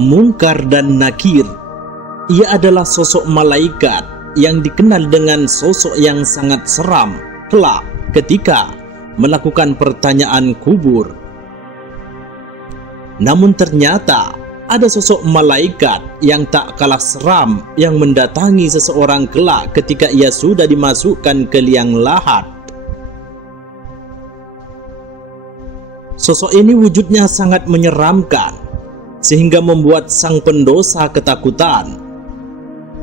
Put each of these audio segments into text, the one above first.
Munkar dan Nakir. Ia adalah sosok malaikat yang dikenal dengan sosok yang sangat seram kelak ketika melakukan pertanyaan kubur. Namun ternyata ada sosok malaikat yang tak kalah seram yang mendatangi seseorang kelak ketika ia sudah dimasukkan ke liang lahat. Sosok ini wujudnya sangat menyeramkan sehingga membuat sang pendosa ketakutan.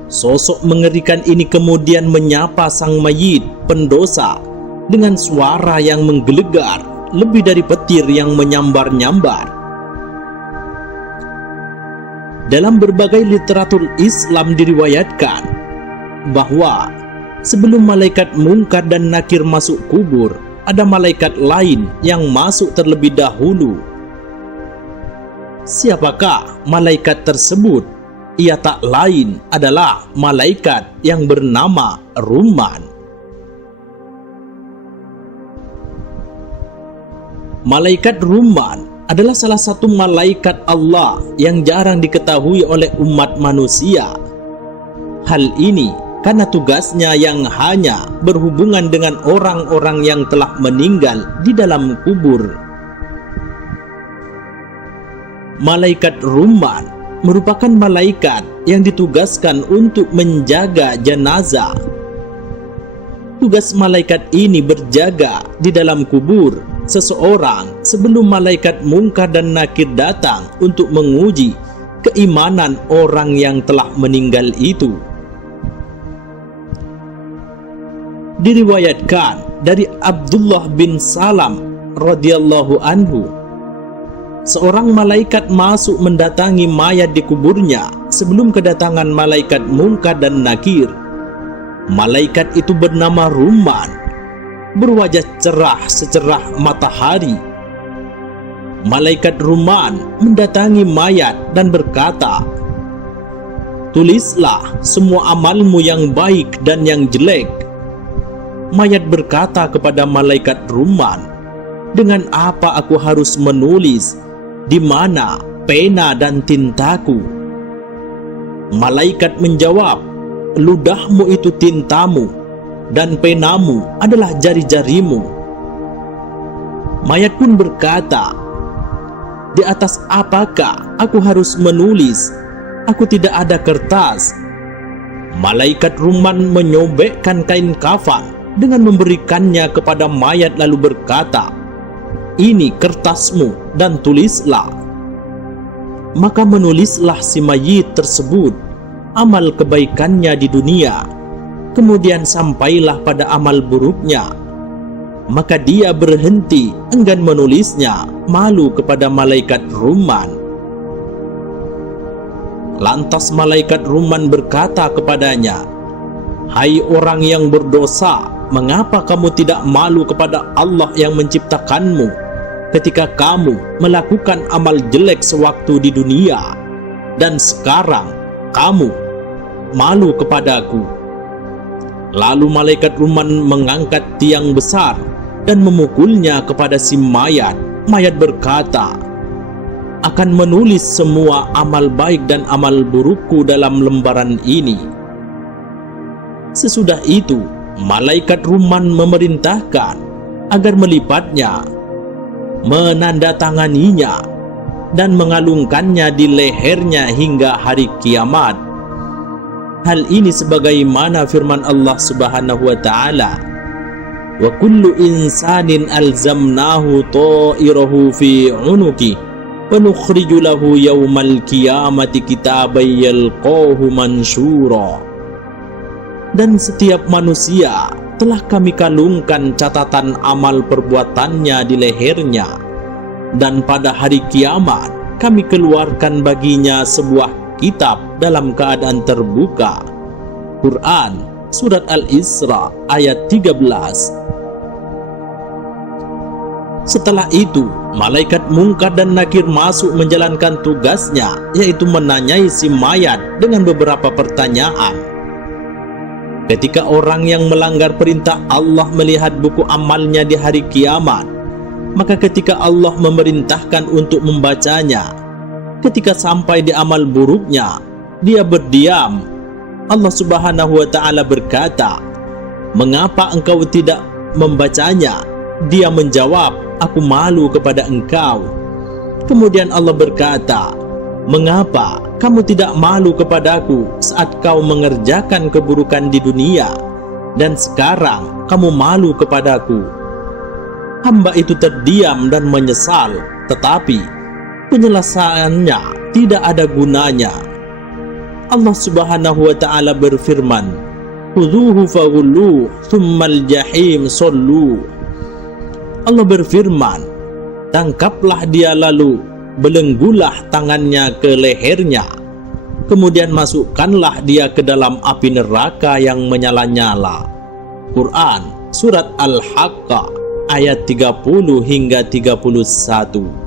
Sosok mengerikan ini kemudian menyapa sang mayit pendosa dengan suara yang menggelegar lebih dari petir yang menyambar-nyambar. Dalam berbagai literatur Islam diriwayatkan bahwa sebelum malaikat Munkar dan Nakir masuk kubur, ada malaikat lain yang masuk terlebih dahulu. Siapakah malaikat tersebut? Ia tak lain adalah malaikat yang bernama Rumman. Malaikat Rumman adalah salah satu malaikat Allah yang jarang diketahui oleh umat manusia. Hal ini karena tugasnya yang hanya berhubungan dengan orang-orang yang telah meninggal di dalam kubur. Malaikat Rumman merupakan malaikat yang ditugaskan untuk menjaga jenazah. Tugas malaikat ini berjaga di dalam kubur seseorang sebelum malaikat Munkar dan Nakir datang untuk menguji keimanan orang yang telah meninggal itu. Diriwayatkan dari Abdullah bin Salam radhiyallahu anhu, seorang malaikat masuk mendatangi mayat di kuburnya sebelum kedatangan malaikat Munkar dan Nakir. Malaikat itu bernama Rumman, berwajah cerah secerah matahari. Malaikat Rumman mendatangi mayat dan berkata, "Tulislah semua amalmu yang baik dan yang jelek." Mayat berkata kepada malaikat Rumman, "Dengan apa aku harus menulis? Di mana pena dan tintaku?" Malaikat menjawab, "Ludahmu itu tintamu, dan penamu adalah jari-jarimu." Mayat pun berkata, "Di atas apakah aku harus menulis? Aku tidak ada kertas." Malaikat Rumman menyobekkan kain kafan dengan memberikannya kepada mayat lalu berkata, "Ini kertasmu dan tulislah." Maka menulislah si mayit tersebut amal kebaikannya di dunia, kemudian sampailah pada amal buruknya. Maka dia berhenti enggan menulisnya, malu kepada malaikat Rumman. Lantas malaikat Rumman berkata kepadanya, "Hai orang yang berdosa, mengapa kamu tidak malu kepada Allah yang menciptakanmu ketika kamu melakukan amal jelek sewaktu di dunia, dan sekarang kamu malu kepadaku?" Lalu malaikat Rumman mengangkat tiang besar dan memukulnya kepada si mayat. Mayat berkata, "Akan menulis semua amal baik dan amal burukku dalam lembaran ini." Sesudah itu malaikat Rumman memerintahkan agar melipatnya, menandatanganinya, dan mengalungkannya di lehernya hingga hari kiamat. Hal ini sebagaimana firman Allah Subhanahu wa taala, "Wa kullu insanin alzamnahu ta'irahu fi 'unuki wa nukhriju lahu yawmal qiyamati kitaban yalqahu mansyura." Dan setiap manusia telah kami kalungkan catatan amal perbuatannya di lehernya, dan pada hari kiamat kami keluarkan baginya sebuah kitab dalam keadaan terbuka. Quran Surat Al-Isra ayat 13. Setelah itu malaikat Munkar dan Nakir masuk menjalankan tugasnya, yaitu menanyai si mayat dengan beberapa pertanyaan. Ketika orang yang melanggar perintah Allah melihat buku amalnya di hari kiamat, maka ketika Allah memerintahkan untuk membacanya, Ketika sampai di amal buruknya, dia berdiam. Allah Subhanahu wa Ta'ala berkata, "Mengapa engkau tidak membacanya?" Dia menjawab, "Aku malu kepada engkau." Kemudian Allah berkata, "Mengapa kamu tidak malu kepadaku saat kau mengerjakan keburukan di dunia, dan sekarang kamu malu kepadaku?" Hamba itu terdiam dan menyesal, tetapi penyelesaiannya tidak ada gunanya. Allah Subhanahu wa Ta'ala berfirman, "Khudhuhu faghulluh, tsummal jahim salluh." Allah berfirman, "Tangkaplah dia lalu belenggulah tangannya ke lehernya, kemudian masukkanlah dia ke dalam api neraka yang menyala-nyala." Quran Surat Al-Haqqah ayat 30 hingga 31.